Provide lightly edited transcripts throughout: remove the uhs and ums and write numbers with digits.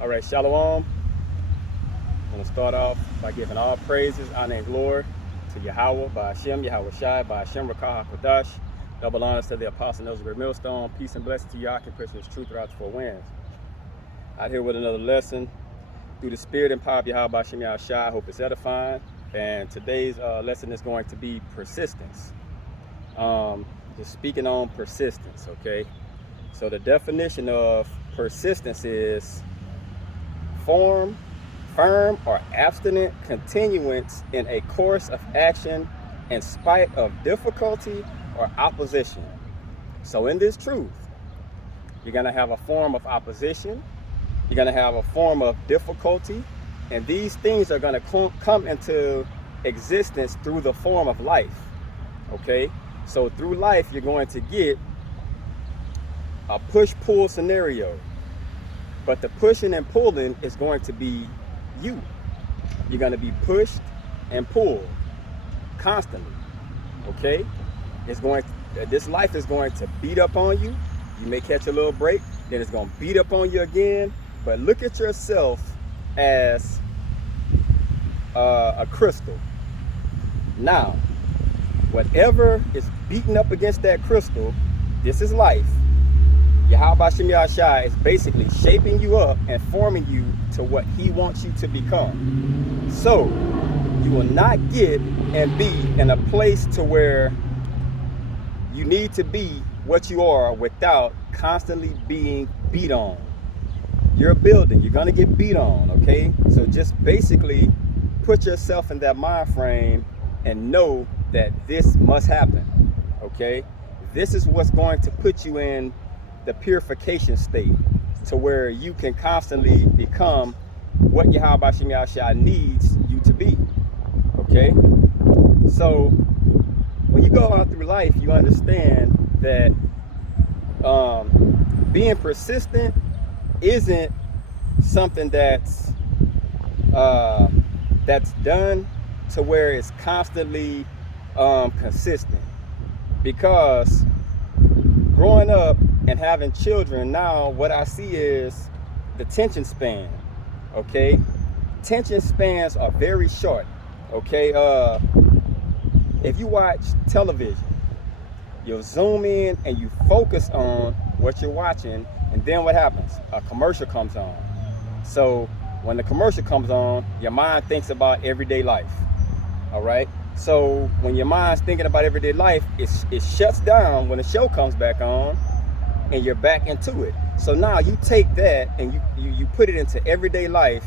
All right, Shalom. I'm going to start off by giving all praises, honor, and glory to Yahweh, by Hashem, Yahweh Shai, by Hashem, Rakah HaKodash. Double honors to the Apostle Nosbury Millstone. Peace and blessings to Yah, and preaching His truth throughout the four winds. Out here with another lesson through the spirit and power of Yahweh, by Hashem, Yahweh Shai. I hope it's edifying. And today's lesson is going to be persistence. Just speaking on persistence, okay? So the definition of persistence is firm or abstinent continuance in a course of action in spite of difficulty or opposition. So in this truth, you're going to have a form of opposition, you're going to have a form of difficulty, and these things are going to come into existence through the form of life, okay? So through life, you're going to get a push-pull scenario, but the pushing and pulling is going to be you. You're going to be pushed and pulled constantly, okay? This life is going to beat up on you. You may catch a little break, then it's going to beat up on you again. But look at yourself as a crystal. Now, whatever is beating up against that crystal, this is life. Yahweh Shem Yahshai is basically shaping you up and forming you to what He wants you to become. So you will not get and be in a place to where you need to be what you are without constantly being beat on. You're a building, you're gonna get beat on, okay? So just basically put yourself in that mind frame and know that this must happen, okay? This is what's going to put you in the purification state to where you can constantly become what Yahweh Shem Yahshai needs you to be, okay? So when you go out through life, you understand that being persistent isn't something that's done to where it's constantly consistent, because growing up and having children, now what I see is the attention span, okay? Attention spans are very short, okay? If you watch television, you'll zoom in and you focus on what you're watching, and then what happens? A commercial comes on. So when the commercial comes on, your mind thinks about everyday life, all right? So when your mind's thinking about everyday life, it shuts down when the show comes back on, and you're back into it. So now you take that and you put it into everyday life.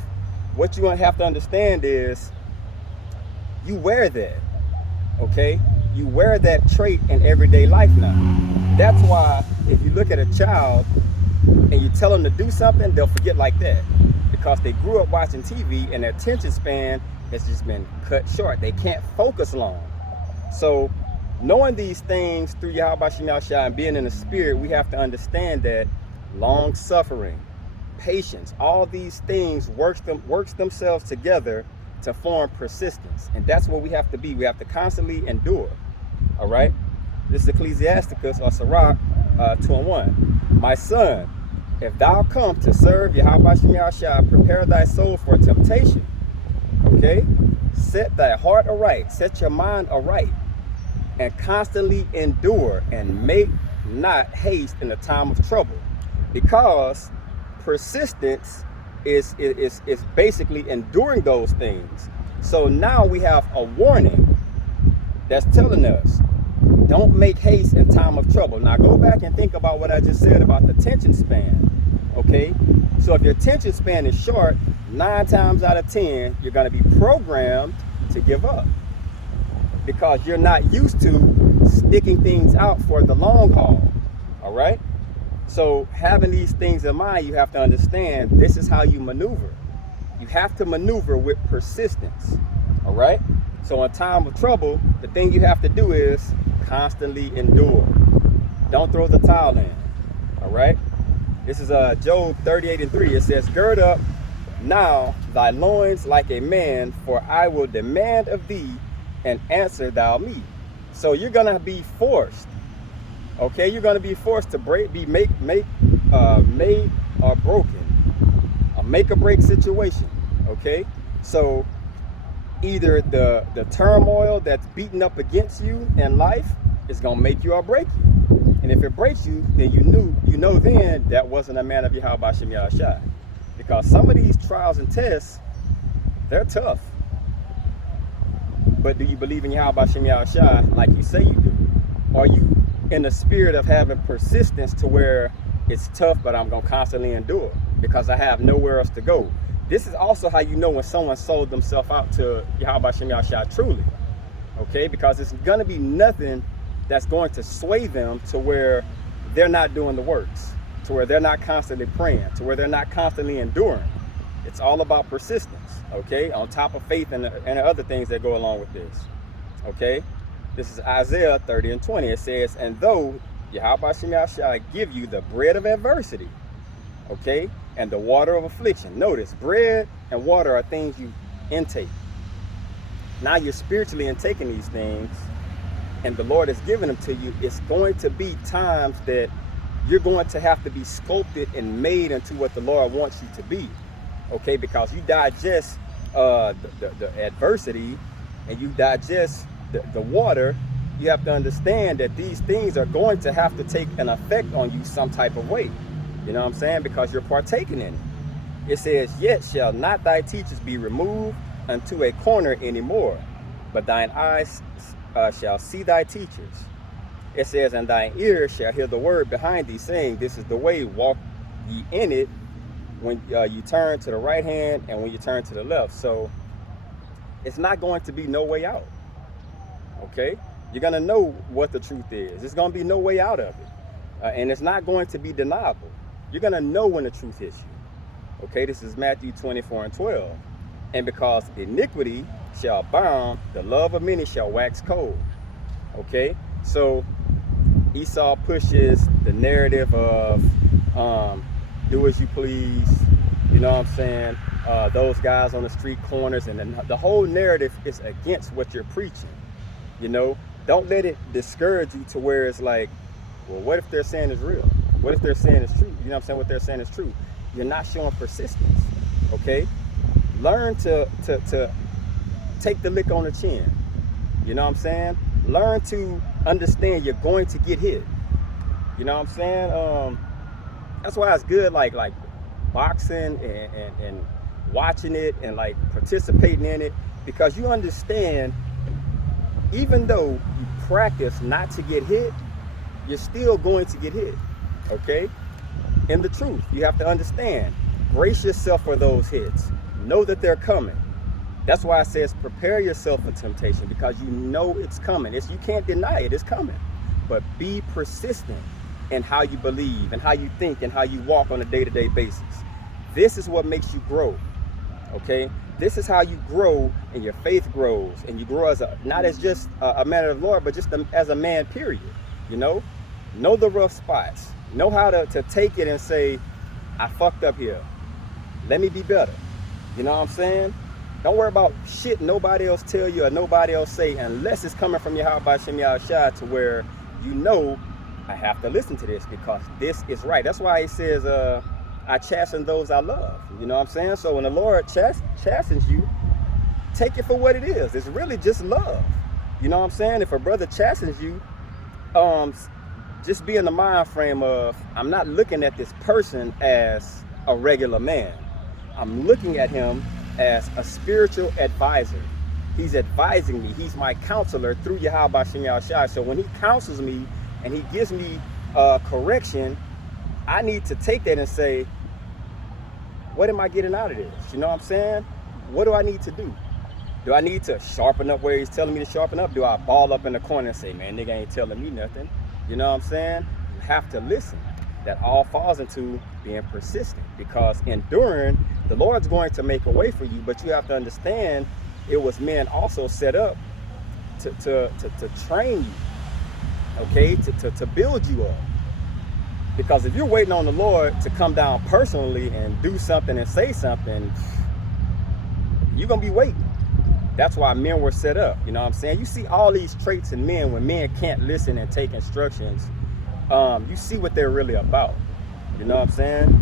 What you want to have to understand is you wear that, okay? You wear that trait in everyday life now. That's why if you look at a child and you tell them to do something, they'll forget like that, because they grew up watching TV and their attention span has just been cut short. They can't focus long. So knowing these things through Yahweh Shem Yahshai and being in the spirit, we have to understand that long suffering, patience, all these things works themselves together to form persistence. And that's what we have to be. We have to constantly endure. All right? This is Ecclesiasticus or Sirach 2:1. My son, if thou come to serve Yahweh Shem Yahshai, prepare thy soul for temptation. Okay? Set thy heart aright, set your mind aright, and constantly endure, and make not haste in the time of trouble, because persistence is basically enduring those things. So now we have a warning that's telling us, don't make haste in time of trouble. Now go back and think about what I just said about the attention span, okay? So if your attention span is short, 9 times out of 10, you're gonna be programmed to give up, because you're not used to sticking things out for the long haul, all right? So having these things in mind, you have to understand this is how you maneuver. You have to maneuver with persistence, all right? So in time of trouble, the thing you have to do is constantly endure. Don't throw the towel in, all right? This is Job 38:3. It says, gird up now thy loins like a man, for I will demand of thee, and answer thou me. So you're gonna be forced, okay? You're gonna be forced to be made or broken. A make or break situation. Okay, so either the turmoil that's beating up against you in life is gonna make you or break you. And if it breaks you, then you know then that wasn't a man of Yahweh Shem Yahushai. Because some of these trials and tests, they're tough. But do you believe in Yahweh Shem Yahushai like you say you do? Are you in the spirit of having persistence to where it's tough, but I'm gonna constantly endure because I have nowhere else to go? This is also how you know when someone sold themselves out to Yahweh Shem Yahushai truly. Okay, because it's gonna be nothing that's going to sway them to where they're not doing the works, to where they're not constantly praying, to where they're not constantly enduring. It's all about persistence, okay, on top of faith and other things that go along with this, okay? This is Isaiah 30 and 20. It says, and though Yahweh Shem Yahushai give you the bread of adversity, okay, and the water of affliction. Notice, bread and water are things you intake. Now you're spiritually intaking these things, and the Lord has given them to you. It's going to be times that you're going to have to be sculpted and made into what the Lord wants you to be, okay? Because you digest the adversity and you digest the water. You have to understand that these things are going to have to take an effect on you some type of way. You know what I'm saying? Because you're partaking in it. It says, yet shall not thy teachers be removed unto a corner anymore, but thine eyes shall see thy teachers. It says, and thine ears shall hear the word behind thee, saying, this is the way, walk ye in it, when you turn to the right hand and when you turn to the left. So it's not going to be no way out, okay? You're gonna know what the truth is. There's gonna be no way out of it. And it's not going to be deniable. You're gonna know when the truth hits you. Okay, this is Matthew 24 and 12. And because iniquity shall abound, the love of many shall wax cold. Okay, so Esau pushes the narrative of do as you please. You know what I'm saying? Those guys on the street corners, and the whole narrative is against what you're preaching. You know, don't let it discourage you to where it's like, well, what if they're saying it's real? What if they're saying it's true? You know what I'm saying? What they're saying is true. You're not showing persistence, okay? Learn to take the lick on the chin. You know what I'm saying? Learn to understand you're going to get hit. You know what I'm saying? That's why it's good, like boxing and watching it and like participating in it, because you understand, even though you practice not to get hit, you're still going to get hit, okay? And the truth, you have to understand, brace yourself for those hits. Know that they're coming. That's why it says prepare yourself for temptation, because you know it's coming. You can't deny it, it's coming. But be persistent in how you believe and how you think and how you walk on a day-to-day basis. This is what makes you grow, okay? This is how you grow and your faith grows, and you grow as not as just a man of the Lord, but just as a man, period. You know the rough spots. Know how to take it and say, I fucked up here. Let me be better. You know what I'm saying? Don't worry about shit nobody else tell you or nobody else say, unless it's coming from Yahweh Shem Yahushai, to where you know I have to listen to this because this is right. That's why he says, I chasten those I love. You know what I'm saying? So when the Lord chastens you, take it for what it is. It's really just love. You know what I'm saying? If a brother chastens you, just be in the mind frame of, I'm not looking at this person as a regular man. I'm looking at him as a spiritual advisor. He's advising me. He's my counselor through Yahweh Shem Yahushai. So when he counsels me and he gives me correction, I need to take that and say, what am I getting out of this? You know what I'm saying? What do I need to do? Do I need to sharpen up where he's telling me to sharpen up? Do I ball up in the corner and say, man, nigga ain't telling me nothing? You know what I'm saying? You have to listen. That all falls into being persistent, because enduring, the Lord's going to make a way for you, but you have to understand it was men also set up to train you, okay, to build you up. Because if you're waiting on the Lord to come down personally and do something and say something, you're gonna be waiting. That's why men were set up. You know what I'm saying? You see all these traits in men when men can't listen and take instructions. You see what they're really about. You know what I'm saying?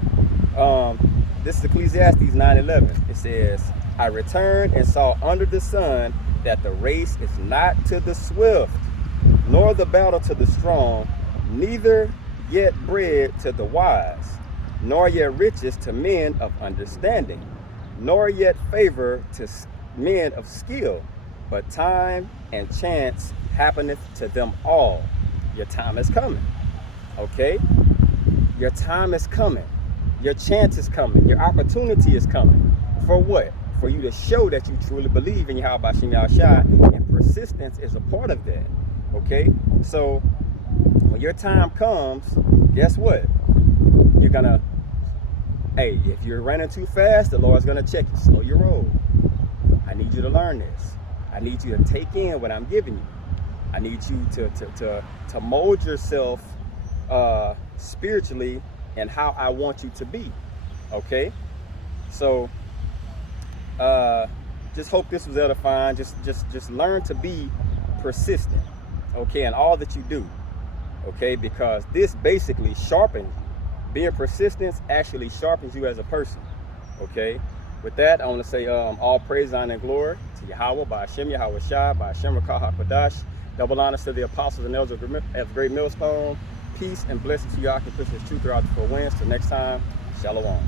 this is Ecclesiastes 9:11. It says, I returned and saw under the sun that the race is not to the swift, nor the battle to the strong, neither yet bread to the wise, nor yet riches to men of understanding, nor yet favor to men of skill, but time and chance happeneth to them all. Your time is coming. Okay? Your time is coming. Your chance is coming. Your opportunity is coming. For what? For you to show that you truly believe in Yahweh Shem Yahushai, and persistence is a part of that. Okay? So when your time comes, guess what? You're gonna, hey, if you're running too fast, the Lord's gonna check you. Slow your roll. I need you to learn this. I need you to take in what I'm giving you. I need you to mold yourself spiritually and how I want you to be. Okay? So just hope this was edifying. Just learn to be persistent, okay, in all that you do, okay, because this basically sharpens you. Being persistent actually sharpens you as a person, okay. With that, I want to say all praise, honor, and glory to Yahweh, by Hashem Yahweh Shai, by Hashem Rakah HaKodash. Double honors to the apostles and elders of Great Millstone. Peace and blessings to y'all. Can push this truth throughout the 4 winds. Till next time, Shalom.